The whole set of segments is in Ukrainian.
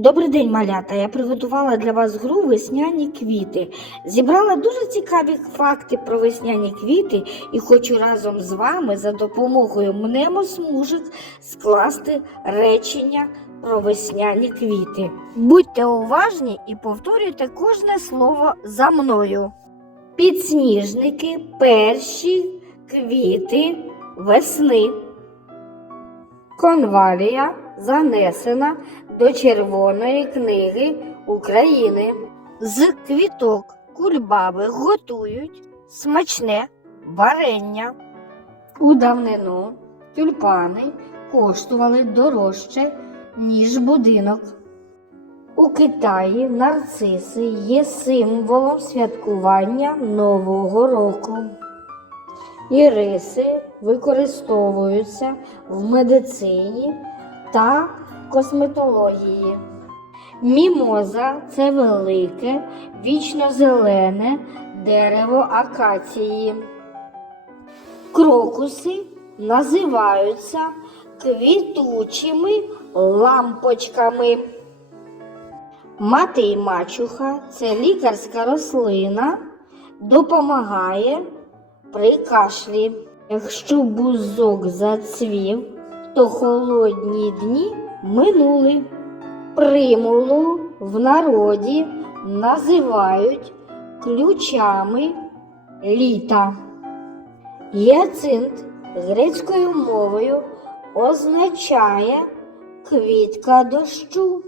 Добрий день, малята. Я приготувала для вас гру весняні квіти. Зібрала дуже цікаві факти про весняні квіти і хочу разом з вами за допомогою мнемосмужок скласти речення про весняні квіти. Будьте уважні і повторюйте кожне слово за мною. Підсніжники перші квіти весни. Конвалія занесена до Червоної книги України. З квіток кульбаби готують смачне варення. У давнину тюльпани коштували дорожче, ніж будинок. У Китаї нарциси є символом святкування Нового року. Іриси використовуються в медицині та косметології. Мімоза це велике вічно-зелене дерево акації. Крокуси називаються квітучими лампочками. Мати й мачуха це лікарська рослина, допомагає при кашлі. Якщо бузок зацвів, то холодні дні минули. Примулу в народі називають ключами літа. Гіацинт грецькою мовою означає квітка дощу.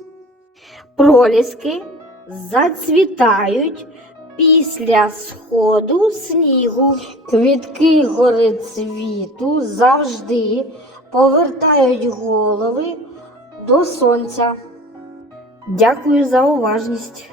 Проліски зацвітають після сходу снігу. Квітки горицвіту завжди повертають голови до сонця. Дякую за уважність.